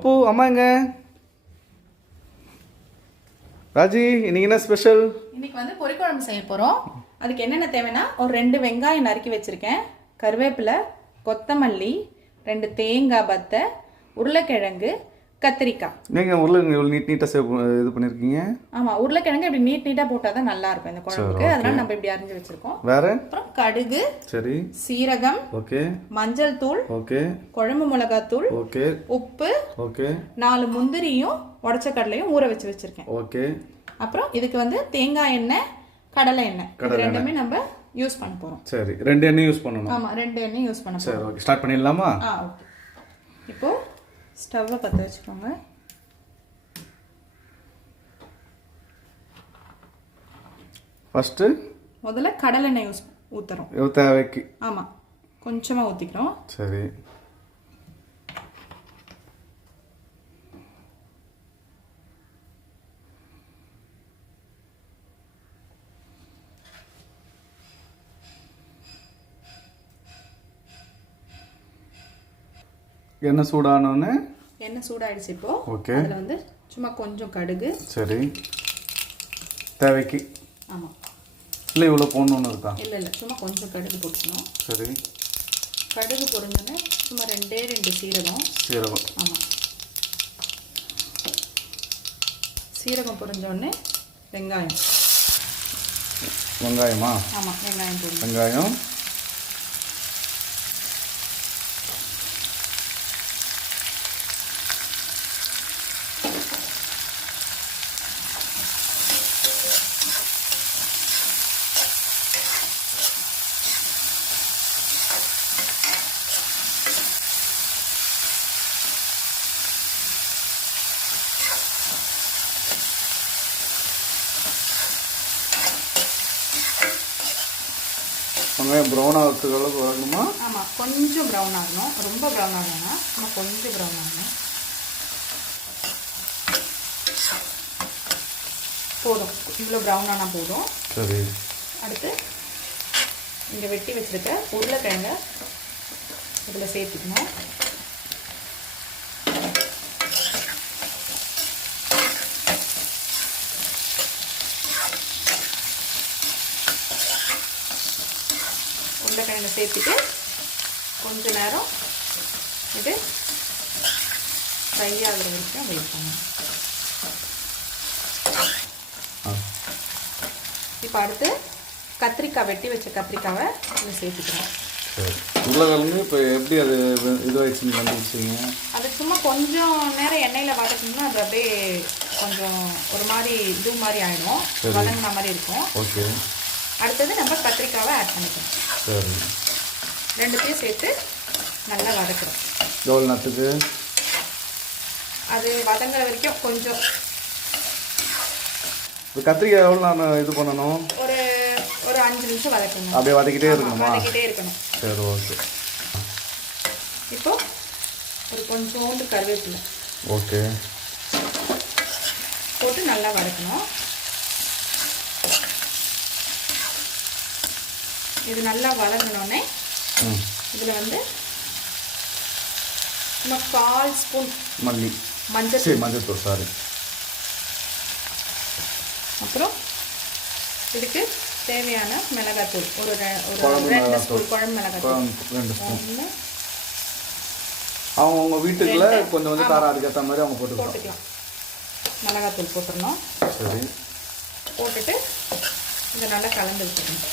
அப்போ அம்மா எங்க? ராஜி, இன்னைக்கு என்ன ஸ்பெஷல்? இன்னைக்கு வந்து பொரிக்குழம்பு செய்ய போறோம். அதுக்கு என்னென்ன தேவைன்னா, ஒரு 2 வெங்காயம் நறுக்கி வச்சிருக்கேன், கருவேப்பிலை, கொத்தமல்லி, 2 தேங்காய் பத்தை, உருளைக்கிழங்கு, கத்திரிக்காய். நீங்க உருளைக்கிழங்கு இவ்வளவு நீட்டா இது பண்ணிருக்கீங்க? ஆமா, உருளைக்கிழங்கு இப்படி நீட்டா போட்டாதான் நல்லா இருக்கும் இந்த குழம்புக்கு. அதனால நம்ம இப்படி அரிஞ்சு வச்சிருக்கோம். வேற அப்புறம் கடுகு, சரி, சீரகம், ஓகே, மஞ்சள் தூள், ஓகே, குழம்பு மிளகாய் தூள், ஓகே, உப்பு, ஓகே, 4 முந்திரியும் உடைச்ச கடலையும் ஊற வச்சு வச்சிருக்கேன். ஓகே. அப்புறம் இதுக்கு வந்து தேங்காய் எண்ணெய், கடலை எண்ணெய், இது ரெண்டுமே நம்ம யூஸ் பண்ண போறோம். சரி, 2 எண்ணெய் யூஸ் பண்ணனும். ஆமா, 2 எண்ணெய் யூஸ் பண்ண போறோம். சரி, ஓகே, ஸ்டார்ட் பண்ணிடலாமா? ஓகே. இப்போ ஸ்டவ்வை பற்ற வச்சுக்கோங்க. ஃபர்ஸ்ட் முதல்ல கடலை எண்ணெய் ஊத்துறோம். தேவைக்கு. ஆமா, கொஞ்சமா ஊத்திக்கிறோம். சரி. எண்ணெய் சூடானோன்னு எண்ணெய் சூடாயிடுச்சு இப்போ. ஓகே. அதுல வந்து சும்மா கொஞ்சம் கடுகு. சரி, தேவைக்கு. ஆமா, இல்லை இவ்வளோ போடணும்னு இருக்கா? இல்லை, சும்மா கொஞ்சம் கடுகு போட்டுக்கணும். சரி. கடுகு பொரிஞ்சோன்னே சும்மா 2 சீரகம். சீரகம். ஆமாம், சீரகம் பொரிஞ்சோடனே வெங்காயம். வெங்காயமா? ஆமாம், வெங்காயம் போடணும். வெங்காயம். வெங்காயம் ப்ரௌன் ஆகிறதுக்கு அளவுக்கு வரணுமா? ஆமாம், கொஞ்சம் ப்ரௌன் ஆகணும், ரொம்ப ப்ரௌன் ஆகணும்னா நம்ம கொஞ்சம் ப்ரௌன் ஆகணும். போதும், இவ்வளோ ப்ரௌன் ஆனால் போதும். சரி. அடுத்து இங்கே வெட்டி வச்சுருக்க உருளைக்கிழங்க இதில் சேர்த்துக்கணும். உருளைக்கிழங்கு சேர்த்துட்டு கொஞ்ச நேரம் இது ஃப்ரை ஆகிற வரைக்கும் வெயிட் பண்ணணும். இப்போ அடுத்து கத்திரிக்காய், வெட்டி வச்ச கத்திரிக்காவை இதில் சேர்த்துக்கிறோம். சரி. உருளைக்கிழங்கு இப்போ எப்படி அது இதுவாகிடுச்சுன்னு கண்டுபிடிச்சிங்க? அது சும்மா கொஞ்சம் நேரம் எண்ணெயில் வதக்கணும்னா அது அப்படியே கொஞ்சம் ஒரு மாதிரி இது மாதிரி ஆகிடும், வதங்கின மாதிரி இருக்கும். ஓகே. அடுத்தது நம்ம கத்திரிக்காவை ஆட் பண்ணிக்கணும். சரி. 2த்தையும் சேர்த்து நல்லா வதக்குறோம். எவ்வளோ நேரத்துக்கு? அது வதங்குற வரைக்கும் கொஞ்சம். இப்போ கத்திரிக்காய் எவ்வளோ நான் இது பண்ணணும்? ஒரு 5 நிமிஷம் வதக்கணும். அப்படியே வதக்கிட்டே இருக்கணுமா? வதக்கிட்டே இருக்கணும். சரி, ஓகே. இப்போ ஒரு கொஞ்சோண்டு கருவேப்பிலை. ஓகே. போட்டு நல்லா வதக்கணும். இது நல்லா வதங்கினோடனே இதில் வந்து சும்மா 1/4 ஸ்பூன் மஞ்சள் தூள். சாரி. அப்புறம் இதுக்கு தேவையான மிளகாத்தூள் ஒரு 2 ஸ்பூன் குழம்பு மிளகாத்தூள். 2 ஸ்பூன். அவங்க வீட்டுக்குள்ள கொஞ்சம் வந்து காரம் அதுக்கேற்ற மாதிரி அவங்க போட்டுக்கலாம். மிளகாத்தூள் போட்டுடணும். சரி. போட்டுட்டு இதை நல்லா கலந்து வச்சுக்கணும்.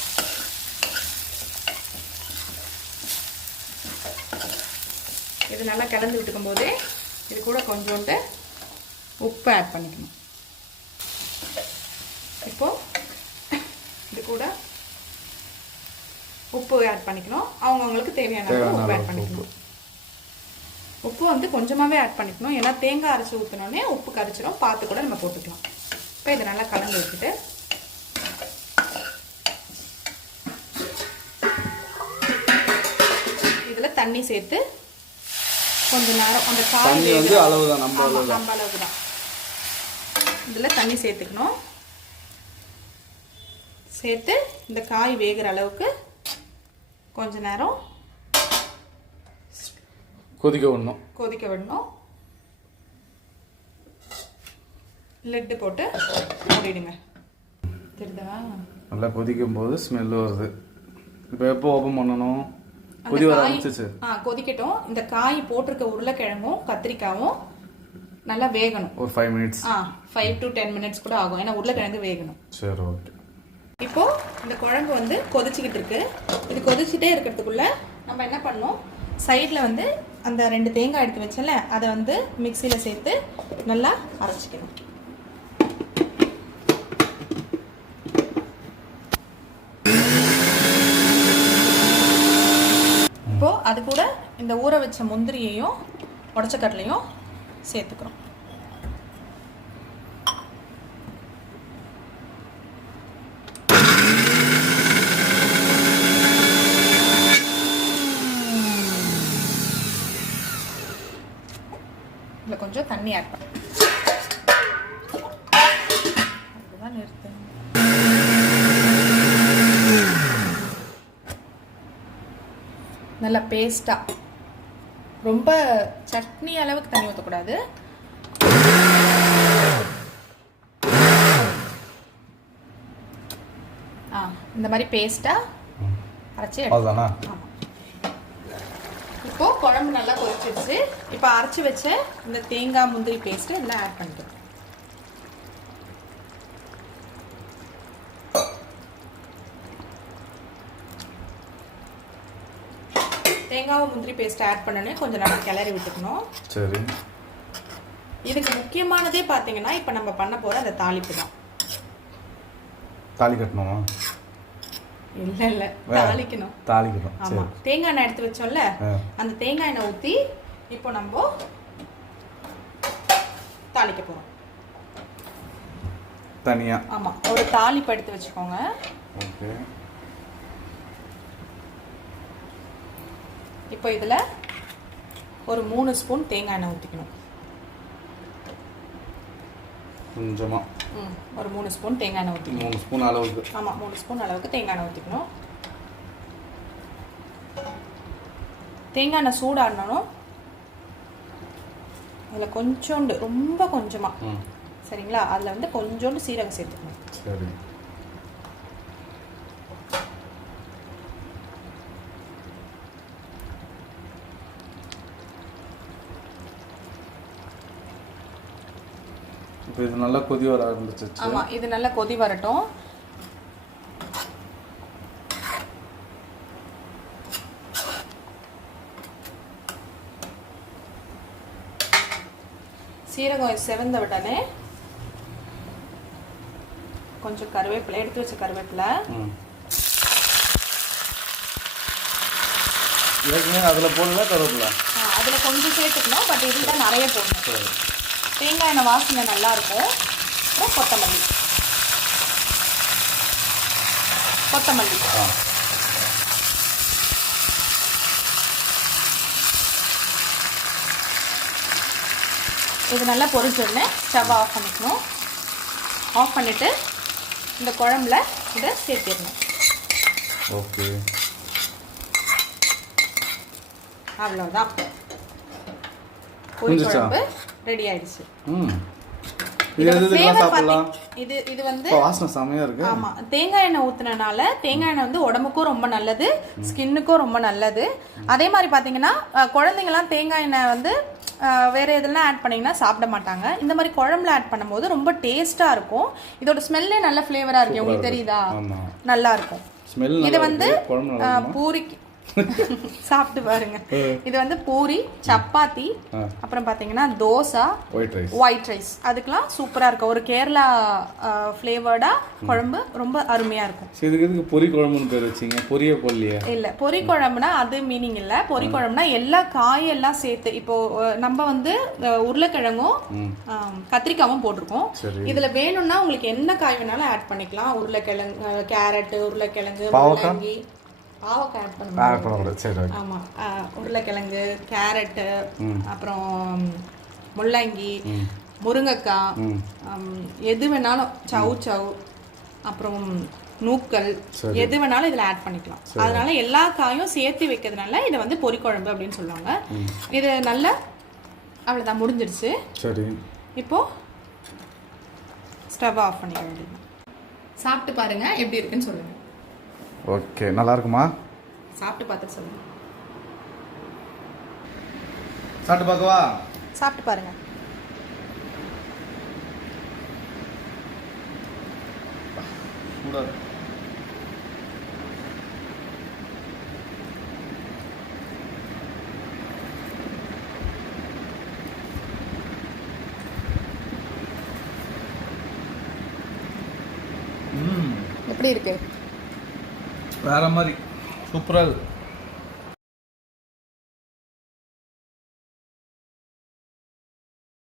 இது நல்லா கலந்து விட்டுக்கும் போதே இது கூட கொஞ்சோண்டு உப்பு ஆட் பண்ணிக்கணும். இப்போ இது கூட உப்பு ஆட் பண்ணிக்கணும். அவங்கவுங்களுக்கு தேவையான உப்பு ஆட் பண்ணிக்கணும். உப்பு வந்து கொஞ்சமாகவே ஆட் பண்ணிக்கணும், ஏன்னா தேங்காய் அரைச்சி ஊற்றினோடனே உப்பு கரைச்சிடும், பார்த்து கூட நம்ம போட்டுக்கலாம். இப்போ இதை நல்லா கலந்து வச்சுட்டு இதில் தண்ணி சேர்த்து கொஞ்ச நேரம் அந்த காய் வந்து அளவுதான், நம்ம அளவுக்கு தான் இதில் தண்ணி சேர்த்துக்கணும். சேர்த்து இந்த காய் வேகிற அளவுக்கு கொஞ்ச நேரம் கொதிக்க விடணும். லிட்டு போட்டு மூடிடுங்க. தெரியுதா? நல்லா கொதிக்கும் போது ஸ்மெல் வருது. இப்போ எப்போ ஓப்பன் பண்ணணும்? கொதி வர ஆரம்பிச்சிச்சு. கொதிக்கட்டும். இந்த காய் போட்டிருக்க உருளைக்கிழங்கும் கத்திரிக்காயும் நல்லா வேகணும். ஒரு 5 மினிட்ஸ். 5 to 10 மினிட்ஸ் கூட ஆகும். ஏன்னா உருளைக்கிழங்கு வேகணும். சரி, ஓகே. இப்போ இந்த குழம்பு வந்து கொதிச்சுக்கிட்டு இருக்கு. இது கொதிச்சுட்டே இருக்கிறதுக்குள்ள நம்ம என்ன பண்ணோம், சைடில் வந்து அந்த 2 தேங்காய் எடுத்து வச்சல அதை வந்து மிக்சியில் சேர்த்து நல்லா அரைச்சிக்கணும். இப்போ அது கூட இந்த ஊற வச்ச முந்திரியையும் உடச்ச கடலையும் சேர்த்துக்கிறோம். இதில் கொஞ்சம் தண்ணி ஆட் பண்ண நிறுத்து. நல்லா பேஸ்டா, ரொம்ப சட்னி அளவுக்கு தண்ணி ஊற்றக்கூடாது. இந்த மாதிரி பேஸ்டா அரைச்சி எடுத்துக்கலாம். இப்போ குழம்பு நல்லா கொதிச்சிருச்சு. இப்போ அரைச்சி வச்ச இந்த தேங்காய் முந்திரி பேஸ்ட் எல்லாம் ஆட் பண்ணிக்கலாம். தேங்காய் முந்திரி பேஸ்ட் ஆட் பண்ணனே கொஞ்சம் நல்லா கிளறி விட்டுக்கணும். சரி. இதுக்கு முக்கியமானதே பார்த்தீங்கன்னா இப்போ நம்ம பண்ண போற அந்த தாளிப்பு தான். தாளி கட்டணுமா? இல்ல தாளிக்கணும். ஆமா, தேங்காய் எண்ணெய் எடுத்து வச்சோம்ல, அந்த தேங்காய் எண்ணெய் ஊற்றி இப்போ நம்ம தாளிக்க போறோம் தனியா. ஆமா, ஒரு தாளிப்பு எடுத்து வச்சுக்கோங்க. ஓகே. இப்போ இதுல ஒரு 3 ஸ்பூன் தேங்காய் எண்ணெய் ஊற்றிக்கணும். கொஞ்சமா ஒரு 3 ஸ்பூன் தேங்காய் எண்ணெய் ஊற்றிக்கணும். 3 ஸ்பூன் அளவுக்கு. ஆமா, 3 ஸ்பூன் அளவுக்கு தேங்காய் எண்ணெய் ஊற்றிக்கணும். தேங்காய் எண்ணெய் சூடாடணும். அதில் கொஞ்சோண்டு, ரொம்ப கொஞ்சமா, சரிங்களா, அதில் வந்து கொஞ்சோண்டு சீரகம் சேர்த்துக்கணும். சரி. இப்போ இது நல்லா கொதி வர ஆரம்பிச்சிச்சு. ஆமா, இது நல்லா கொதி வரட்டும். சீரகம் செவந்த உடனே கொஞ்சம் கருவேப்பிலை, எடுத்து வச்ச கருவேப்பிலை அதில் போடல. கருவேப்பிலை அதில் கொஞ்சம் சேர்த்துக்கணும். பட் இதில் தான் நிறைய போடணும். தேங்காய் எண்ணெய் வாசனை நல்லா இருக்கும். அப்புறம் கொத்தமல்லி இது நல்லா பொரிச்சோடனே ஸ்டவ் ஆஃப் பண்ணிக்கணும். ஆஃப் பண்ணிவிட்டு இந்த குழம்புல இதை சேர்த்திடணும். ஓகே, அவ்வளோதான். புளி குழம்பு ரெடி ஆயிடுச்சு. இது வந்து வாசனை செமையா இருக்கு. ஆமா, தேங்காய் எண்ணெய் ஊத்துனனால தேங்காய் எண்ணெய் வந்து உடம்புக்கும் ரொம்ப நல்லது, ஸ்கின்னுக்கும் ரொம்ப நல்லது. அதே மாதிரி பாத்தீங்கன்னா குழந்தைங்கலாம் தேங்காய் எண்ணெய் வந்து வேற எதெல்லாம் ஆட் பண்ணீங்கன்னா சாப்பிட மாட்டாங்க. இந்த மாதிரி குழம்புல ஆட் பண்ணும்போது ரொம்ப டேஸ்டா இருக்கும். இதோட ஸ்மெல்லே நல்ல ஃப்ளேவரா இருக்கு. உங்களுக்கு தெரியுதா? நல்லா இருக்கும். இது வந்து பூரிக்கு சாப்பிட்டு பாருங்க. இது வந்து பூரி, சப்பாத்தி, அப்புறம் பாத்தீங்கன்னா தோசை, ஒயிட் ரைஸ், அதுக்கெல்லாம் சூப்பரா இருக்கும். ஒரு கேரளா ஃப்ளேவர்டா குழம்பு ரொம்ப அருமையா இருக்கும். இதுக்கு பொரி குழம்புன்னு பேர் வச்சீங்க. பொரிய போடலையா? இல்ல, பொரி குழம்புனா அது மீனிங் இல்ல. பொரி குழம்புனா எல்லா காயெல்லாம் சேர்த்து, இப்போ நம்ம வந்து உருளைக்கிழங்கும் கத்திரிக்காவும் போட்டிருக்கோம். இதுல வேணும்னா உங்களுக்கு என்ன காய் வேணாலும் ஆட் பண்ணிக்கலாம். உருளைக்கிழங்கு, கேரட், உருளைக்கிழங்கு, முள்ளங்கி, பாவக்காய் ஆட் பண்ணுவோம். ஆமா, உருளைக்கிழங்கு, கேரட்டு, அப்புறம் முள்ளங்கி, முருங்கைக்காய், எது வேணாலும், சவு, அப்புறம் நூக்கல், எது வேணாலும் இதுல ஆட் பண்ணிக்கலாம். அதனால எல்லா காயும் சேர்த்து வைக்கிறதுனால இதை வந்து பொரிக்குழம்பு அப்படின்னு சொல்லுவாங்க. இது நல்ல அவ்வளவுதான், முடிஞ்சிருச்சு. சரி, இப்போ ஸ்டவ் ஆஃப் பண்ணிக்க வேண்டியது. சாப்பிட்டு பாருங்க எப்படி இருக்குன்னு சொல்லுங்க. ஓகே, நல்லா இருக்குமா? சாப்பிட்டு பார்த்துட்டு சொல்லுங்க. சாப்பிட்டு பார்க்கவா? சாப்பிட்டு பாருங்க. சூடாக எப்படி இருக்கு? வேற மாதிரி சூப்பராக இருக்கு.